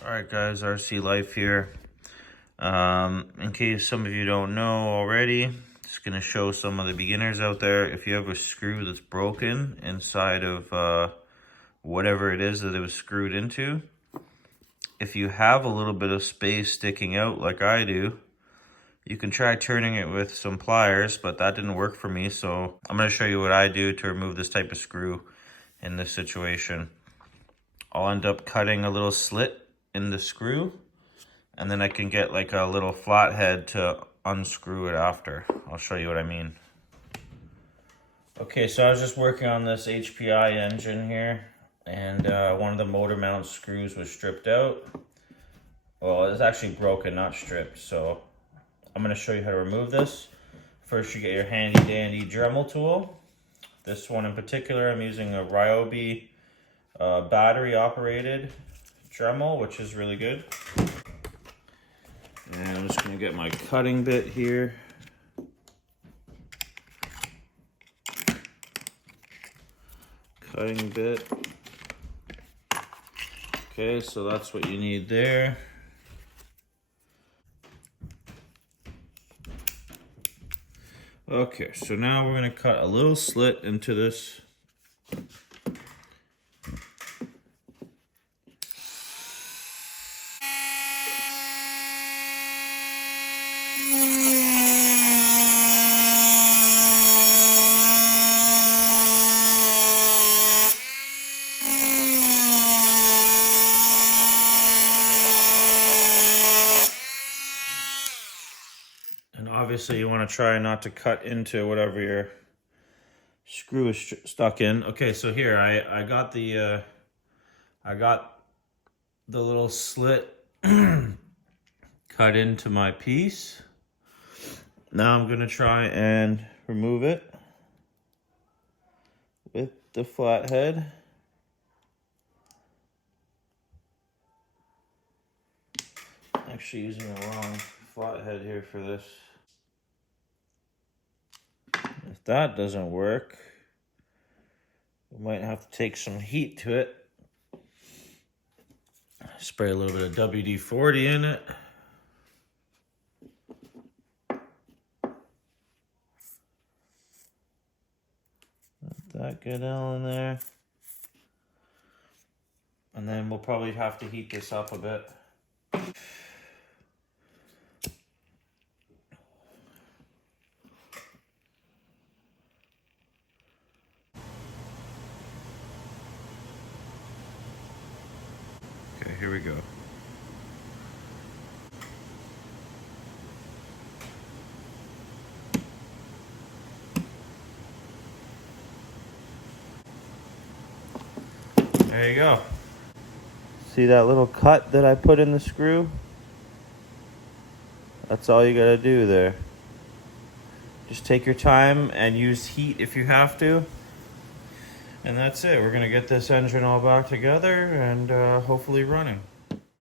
Alright guys, Rclife here. In case some of you don't know already, just going to show some of the beginners out there. If you have a screw that's broken inside of whatever it is that it was screwed into, if you have a little bit of space sticking out like I do, you can try turning it with some pliers, but that didn't work for me. So I'm going to show you what I do to remove this type of screw in this situation. I'll end up cutting a little slit in the screw, and then I can get like a little flathead to unscrew it after. I'll show you what I mean. Okay, so I was just working on this HPI engine here, and one of the motor mount screws was stripped out. Well, it's actually broken, not stripped, so I'm going to show you how to remove this. First, you get your handy dandy Dremel tool. This one in particular, I'm using a Ryobi battery operated Dremel, which is really good. And I'm just going to get my cutting bit here. Cutting bit. Okay, so that's what you need there. Okay, so now we're going to cut a little slit into this. And obviously you want to try not to cut into whatever your screw is stuck in. Okay, so here I got the little slit cut into my piece. Now I'm going to try and remove it with the flathead. Actually using the wrong flathead here for this. If that doesn't work, we might have to take some heat to it. Spray a little bit of WD-40 in it. Let that get all in there. And then we'll probably have to heat this up a bit. Okay, here we go. There you go. See that little cut that I put in the screw? That's all you gotta do there. Just take your time and use heat if you have to. And that's it. We're gonna get this engine all back together and hopefully running.